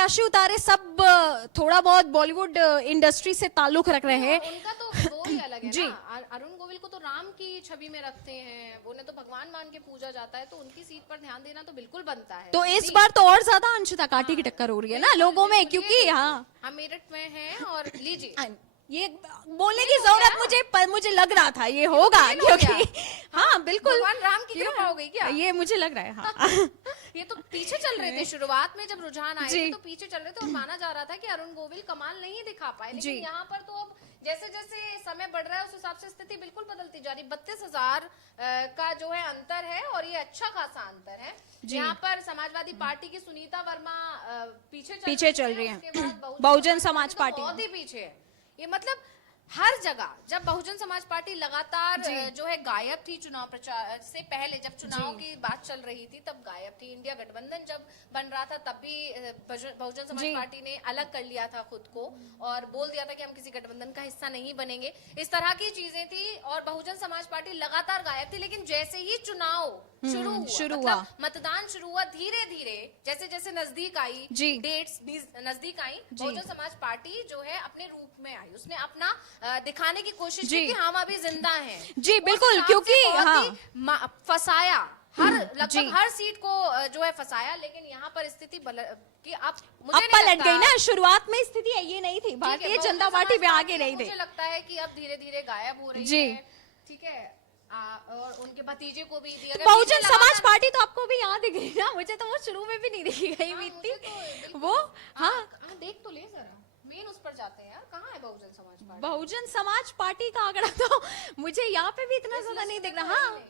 प्रत्याशी उतारे सब थोड़ा बहुत बॉलीवुड इंडस्ट्री से ताल्लुक रख रहे हैं। उनका तो वो ही अलग है जी। ना। अरुण गोविल को तो राम की छवि में रखते हैं, उन्हें तो भगवान मान के पूजा जाता है, तो उनकी सीट पर ध्यान देना तो बिल्कुल बनता है। तो इस बार तो और ज्यादा अंशिता काटी की टक्कर हो रही है ना लोगों में, क्योंकि हाँ हम मेरठ में हैं और लीजिए ये बोलने की जरूरत मुझे लग रहा था ये होगा, क्योंकि हाँ बिल्कुल भगवान राम की कृपा हो गई क्या? ये मुझे लग रहा है। हाँ ये तो पीछे चल रहे थे शुरुआत में, जब रुझान आए जी। थे तो पीछे चल रहे थे और माना जा रहा था कि अरुण गोविल कमाल नहीं दिखा पाए, जी। लेकिन यहाँ पर तो अब जैसे जैसे समय बढ़ रहा है उस हिसाब से स्थिति बिल्कुल बदलती जा रही। 32,000 का जो है अंतर है और ये अच्छा खासा अंतर है। यहाँ पर समाजवादी पार्टी की सुनीता वर्मा पीछे चल रही है, उसके बाद बहुजन समाज तो पार्टी बहुत ही पीछे है। ये मतलब हर जगह जब बहुजन समाज पार्टी लगातार जो है गायब थी चुनाव प्रचार से पहले, जब चुनाव की बात चल रही थी तब गायब थी। इंडिया गठबंधन जब बन रहा था तब भी बहुजन समाज पार्टी ने अलग कर लिया था खुद को और बोल दिया था कि हम किसी गठबंधन का हिस्सा नहीं बनेंगे। इस तरह की चीजें थी और बहुजन समाज पार्टी लगातार गायब थी। लेकिन जैसे ही चुनाव शुरू हुआ, मतलब मतदान शुरू हुआ, धीरे धीरे जैसे जैसे नजदीक आई, डेट्स नजदीक आई, बहुजन समाज पार्टी जो है अपने रूप में आई। उसने अपना दिखाने की कोशिश की कि हम अभी जिंदा हैं। जी बिल्कुल, क्योंकि हाँ फसाया लगभग हर सीट को जो है फसाया, लेकिन यहाँ पर स्थिति कि अब मुझे पलट गई ना। शुरुआत में स्थिति ये नहीं थी, भारतीय जनता पार्टी में आगे नहीं थी। मुझे लगता है कि अब धीरे धीरे गायब हो रही है। ठीक है, और उनके भतीजे को भी दिया गया। बहुजन समाज पार्टी तो आपको भी यहाँ दिख रही ना, मुझे तो वो शुरू में भी नहीं दिखी गई हुई थी वो। हाँ देख तो ले जरा, मेन उस पर जाते हैं यार, कहाँ है बहुजन समाज पार्टी? बहुजन समाज पार्टी का आंकड़ा तो मुझे यहाँ पे भी इतना ज्यादा नहीं दिख रहा। हाँ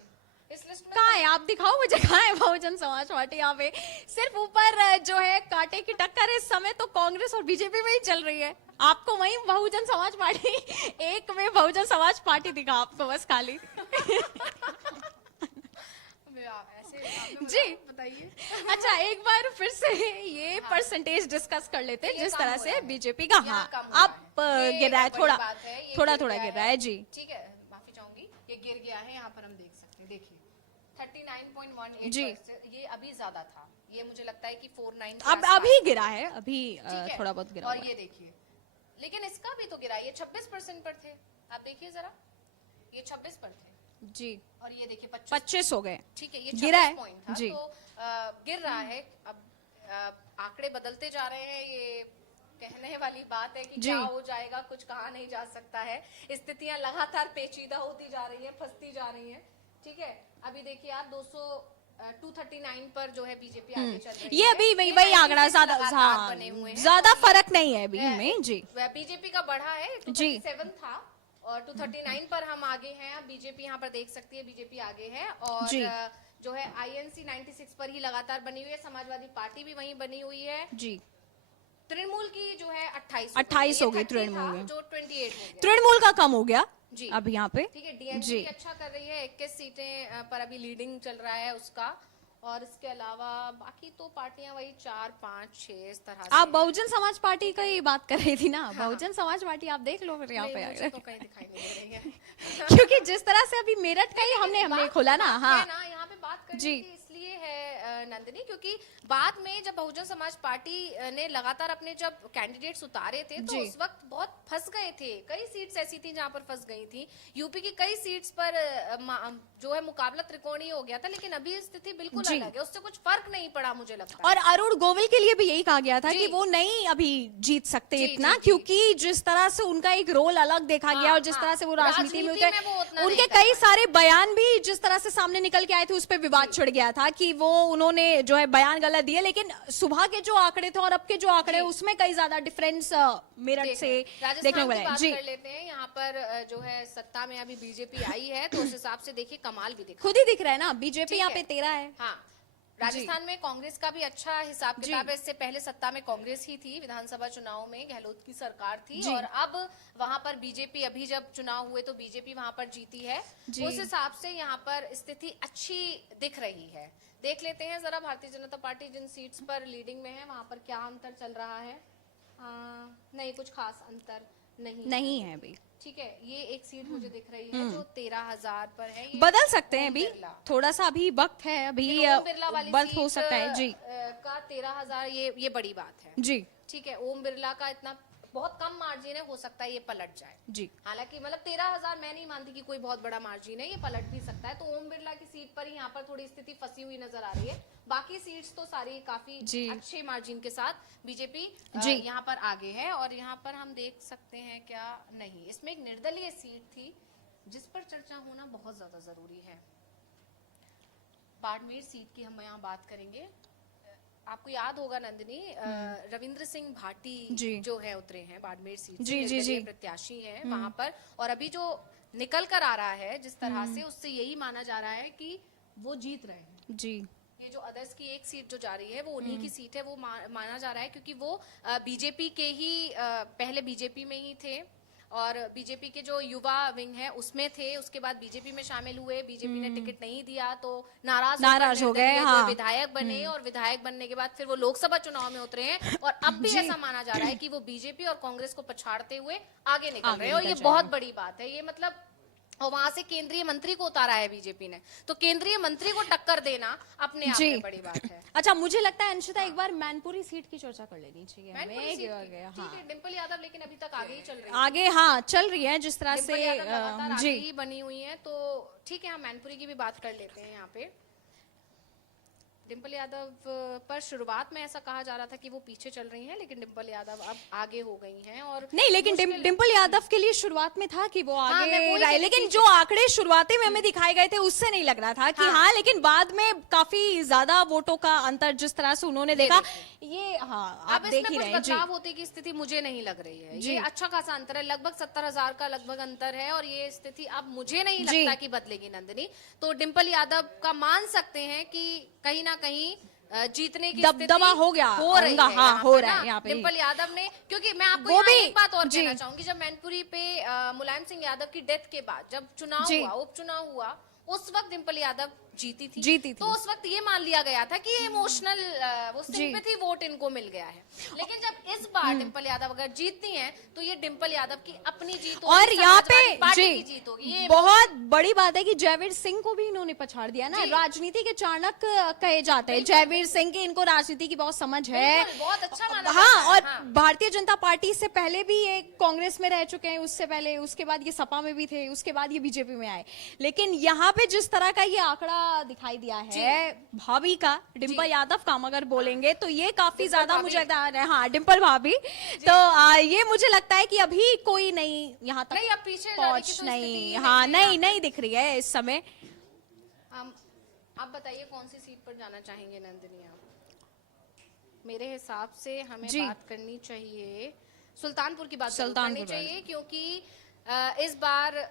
इस लिस्ट में कहाँ है, आप दिखाओ मुझे कहाँ है बहुजन समाज पार्टी। यहाँ पे सिर्फ ऊपर जो है कांटे की टक्कर इस समय तो कांग्रेस और बीजेपी में ही चल रही है। आपको वही बहुजन समाज पार्टी एक में बहुजन समाज पार्टी दिखा आपको बस खाली। जी बताइए। अच्छा एक बार फिर से ये परसेंटेज डिस्कस कर लेते हैं जिस तरह से बीजेपी का हाँ अब गिर रहा है, थोड़ा गिर रहा है। जी ठीक है, माफी चाहूंगी, ये गिर गया है। यहाँ पर हम देख सकते हैं, देखिए 39.18 जी। ये अभी ज्यादा था, ये मुझे लगता है कि 49 अब अभी गिरा है, अभी थोड़ा बहुत गिरा। और ये देखिए, लेकिन इसका भी तो गिरा, ये 26% पर थे। आप देखिए जरा, ये 26 पर थे जी, और ये देखिए 25 हो गए। ठीक है, ये गिरा है पॉइंट था। जी। तो गिर रहा है। अब आंकड़े बदलते जा रहे हैं। ये कहने वाली बात है कि क्या हो जाएगा, कुछ कहा नहीं जा सकता है। स्थितियां लगातार पेचीदा होती जा रही है, फंसती जा रही है। ठीक है, अभी देखिए आप 239 पर जो है बीजेपी आगे चल रही है। ये अभी वही आंकड़ा ज्यादा फर्क नहीं है अभी में। जी, बीजेपी का बढ़ा है, 237 था और 239 पर हम आगे हैं। अब बीजेपी यहाँ पर देख सकती है, बीजेपी आगे है और जो है आईएनसी 96 पर ही लगातार बनी हुई है। समाजवादी पार्टी भी वहीं बनी हुई है जी। तृणमूल की जो है 28 हो गई, तृणमूल जो 28 हो गया। तृणमूल का कम हो गया जी अब यहाँ पे। ठीक है, डीएमके भी अच्छा कर रही है, 21 सीटें पर अभी लीडिंग चल रहा है उसका। और इसके अलावा बाकी तो पार्टियां वही 4, 5, 6 इस तरह से। आप बहुजन समाज पार्टी का ही बात कर रही थी ना। बहुजन समाज पार्टी आप देख लो फिर यहाँ पे मुझे तो कहीं दिखाई नहीं दे रही है। क्योंकि जिस तरह से अभी मेरठ का ही हमने खोला ना। हाँ यहाँ पे बात करने की इसलिए है नंदिनी, क्योंकि बाद में जब बहुजन समाज पार्टी ने लगातार अपने जब कैंडिडेट्स उतारे थे तो उस वक्त बहुत फंस गए थे। कई सीट्स ऐसी थी जहाँ पर फंस गई थी। यूपी की कई सीट्स पर जो है मुकाबला त्रिकोणीय हो गया था, लेकिन अभी स्थिति बिल्कुल अलग है, उससे कुछ फर्क नहीं पड़ा मुझे लगता है। और अरुण गोविल के लिए भी यही कहा गया था कि वो नहीं अभी जीत सकते इतना, क्योंकि जिस तरह से उनका एक रोल अलग देखा गया और जिस तरह से वो राजनीति में उतरे, उनके कई सारे बयान भी जिस तरह से सामने निकल के आए थे उस पर विवाद छिड़ गया था कि वो उन्होंने जो है बयान गलत दिए। लेकिन सुबह के जो आंकड़े थे और अब के जो आंकड़े उसमें कई ज्यादा डिफरेंस मेरठ से देखने को मिला। जी कर लेते हैं। यहाँ पर जो है सत्ता में अभी बीजेपी आई है तो उस हिसाब से देखिए कमाल भी खुद ही दिख रहा है ना। बीजेपी यहाँ पे 13 है। हाँ, राजस्थान में कांग्रेस का भी अच्छा हिसाब किताब है। इससे पहले सत्ता में कांग्रेस ही थी, विधानसभा चुनाव में गहलोत की सरकार थी और अब वहां पर बीजेपी, अभी जब चुनाव हुए तो बीजेपी वहां पर जीती है। उस हिसाब से यहाँ पर स्थिति अच्छी दिख रही है। देख लेते हैं जरा भारतीय जनता पार्टी जिन सीट्स पर लीडिंग में है वहां पर क्या अंतर चल रहा है। नहीं, कुछ खास अंतर नहीं है अभी। ठीक है, ये एक सीट मुझे दिख रही है जो 13,000 पर है। ये बदल सकते हैं ओम अभी, बिरला। थोड़ा सा अभी वक्त है, अभी ओम बिरला वाली बदल हो सीट, सकता है जी। का 13,000 ये बड़ी बात है। जी ठीक है, ओम बिरला का इतना बहुत कम मार्जिन है, हो सकता है ये पलट जाए। जी। हालांकि मतलब 13,000 मैं नहीं मानती कि कोई बहुत बड़ा मार्जिन है, ये पलट भी सकता है। तो ओम बिरला की सीट पर ही यहाँ पर थोड़ी स्थिति फंसी हुई नजर आ रही है। बाकी सीट्स तो सारी काफी जी। अच्छे मार्जिन के साथ बीजेपी जी। यहाँ पर आगे है। और यहाँ पर हम देख सकते हैं क्या नहीं, इसमें एक निर्दलीय सीट थी जिस पर चर्चा होना बहुत ज्यादा जरूरी है। बाड़मेर सीट की हम यहाँ बात करेंगे। आपको याद होगा नंदिनी, रविंद्र सिंह भाटी जो है उतरे हैं बाड़मेर सीट से, निर्दलीय प्रत्याशी हैं वहां पर। और अभी जो निकल कर आ रहा है जिस तरह से, उससे यही माना जा रहा है कि वो जीत रहे हैं जी। ये जो अदर्स की एक सीट जो जा रही है वो उन्हीं की सीट है, वो माना जा रहा है क्योंकि वो बीजेपी के ही पहले बीजेपी में ही थे और बीजेपी के जो युवा विंग है उसमें थे, उसके बाद बीजेपी में शामिल हुए, बीजेपी ने टिकट नहीं दिया तो नाराज हो गए, हाँ। विधायक बने और विधायक बनने के बाद फिर वो लोकसभा चुनाव में उतरे हैं और अब भी ऐसा माना जा रहा है कि वो बीजेपी और कांग्रेस को पछाड़ते हुए आगे निकल रहे हैं। और ये बहुत बड़ी बात है, ये मतलब, और वहां से केंद्रीय मंत्री को उतारा है बीजेपी ने, तो केंद्रीय मंत्री को टक्कर देना अपने आप में बड़ी बात है। अच्छा, मुझे लगता है अंशिता एक बार मैनपुरी सीट की चर्चा कर लेनी चाहिए। ठीक है, डिंपल यादव लेकिन अभी तक आगे ही चल रही है। आगे हाँ चल रही है जिस तरह से आगे ही बनी हुई है, तो ठीक है हम मैनपुरी की भी बात कर लेते हैं। यहाँ पे डिंपल यादव पर शुरुआत में ऐसा कहा जा रहा था कि वो पीछे चल रही हैं, लेकिन डिंपल यादव अब आगे हो गई हैं। और नहीं, लेकिन डिंपल यादव के लिए शुरुआत में था कि वो आगे रहे, लेकिन जो आंकड़े शुरुआती में हमें दिखाए गए थे उससे नहीं लग रहा था कि हाँ, लेकिन बाद में काफी ज्यादा वोटों का अंतर जिस तरह से उन्होंने देखा, ये हाँ आप देख ही रहे हैं। बदलाव होने की स्थिति मुझे नहीं लग रही है, ये अच्छा खासा अंतर है, लगभग 70,000 का लगभग अंतर है और ये स्थिति अब मुझे नहीं लगता कि बदलेगी नंदिनी। तो डिंपल यादव का मान सकते हैं कि कहीं ना कहीं जीतने की दबदबा हो गया, हो रही है, हाँ, हो रहा है यहाँ पे डिंपल यादव ने। क्योंकि मैं आपको यहाँ एक बात और कहना चाहूंगी, जब मैनपुरी पे मुलायम सिंह यादव की डेथ के बाद जब चुनाव हुआ, उपचुनाव हुआ, उस वक्त डिंपल यादव जीती थी। तो उस वक्त ये मान लिया गया था कि इमोशनल वो सिंपैथी वोट इनको मिल गया है। लेकिन जब इस बार डिंपल यादव अगर जीतती हैं तो ये डिंपल यादव की अपनी जीत होगी और यहाँ पे की जीत होगी। ये बहुत बड़ी बात है कि जयवीर सिंह को भी इन्होंने पछाड़ दिया ना। राजनीति के चाणक कहे जाते हैं जयवीर सिंह की, इनको राजनीति की बहुत समझ है, बहुत अच्छा माना हाँ। और भारतीय जनता पार्टी से पहले भी ये कांग्रेस में रह चुके हैं, उससे पहले, उसके बाद ये सपा में भी थे, उसके बाद ये बीजेपी में आए। लेकिन यहाँ पे जिस तरह का ये आंकड़ा दिखाई दिया है भाभी का, डिंपल यादव का अगर बोलेंगे तो ये काफी ज्यादा मुझे लगता है, हाँ डिंपल भाभी, तो ये मुझे लगता है कि अभी कोई नहीं यहाँ तक अब पीछे पहुंच नहीं, हाँ नहीं दिख रही है इस समय। आप बताइए कौन सी सीट पर जाना चाहेंगे नंदिनी आप? मेरे हिसाब से हमें बात करनी चाहिए सुल्तानपुर की, बात करनी चाहिए क्योंकि इस बार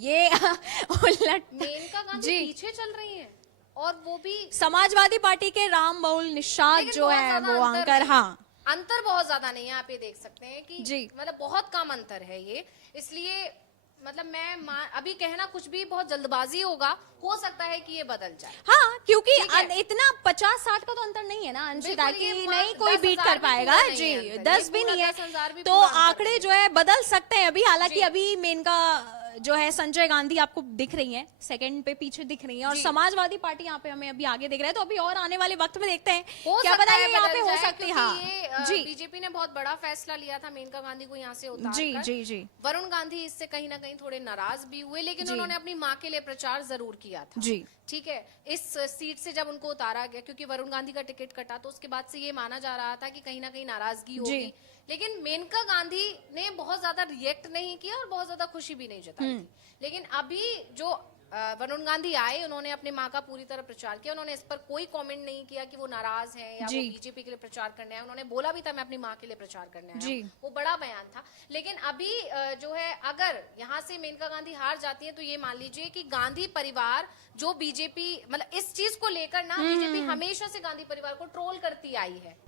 ये उलट मेनका गांधी पीछे चल रही हैं और वो भी समाजवादी पार्टी के राम बहुल निषाद जो है वो अंकर, हाँ अंतर बहुत ज्यादा नहीं है। आप ये देख सकते हैं कि मतलब बहुत कम अंतर है ये, इसलिए मतलब मैं अभी कहना कुछ भी बहुत जल्दबाजी होगा, हो सकता है कि ये बदल जाए। हाँ, क्योंकि इतना 50-60 का तो अंतर नहीं है ना अंशिता की, नहीं कोई बीट कर पाएगा जी, 10 भी नहीं है, तो आंकड़े जो है बदल सकते हैं अभी। हालांकि अभी मेनका जो है संजय गांधी आपको दिख रही हैं, सेकंड पे पीछे दिख रही हैं, और समाजवादी पार्टी यहाँ पे हमें अभी आगे दिख रहा है। तो अभी और आने वाले वक्त में देखते हैं क्या पता है यहाँ पे हो सकती है। हाँ जी, बीजेपी ने बहुत बड़ा फैसला लिया था मेनका गांधी को यहाँ से उतारकर। जी। वरुण गांधी इससे कहीं ना कहीं थोड़े नाराज भी हुए, लेकिन उन्होंने अपनी माँ के लिए प्रचार जरूर किया था जी। ठीक है, इस सीट से जब उनको उतारा गया क्योंकि वरुण गांधी का टिकट कटा, तो उसके बाद से ये माना जा रहा था कि कहीं ना कहीं नाराजगी होगी। लेकिन मेनका गांधी ने बहुत ज्यादा रिएक्ट नहीं किया और बहुत ज्यादा खुशी भी नहीं जताई थी। लेकिन अभी जो वरुण गांधी आए, उन्होंने अपनी माँ का पूरी तरह प्रचार किया, उन्होंने इस पर कोई कमेंट नहीं किया कि वो नाराज हैं या वो बीजेपी के लिए प्रचार करने आए। उन्होंने बोला भी था मैं अपनी माँ के लिए प्रचार करने आया, वो बड़ा बयान था। लेकिन अभी जो है अगर यहाँ से मेनका गांधी हार जाती है तो ये मान लीजिए कि गांधी परिवार जो बीजेपी मतलब इस चीज को लेकर ना, बीजेपी हमेशा से गांधी परिवार को ट्रोल करती आई है।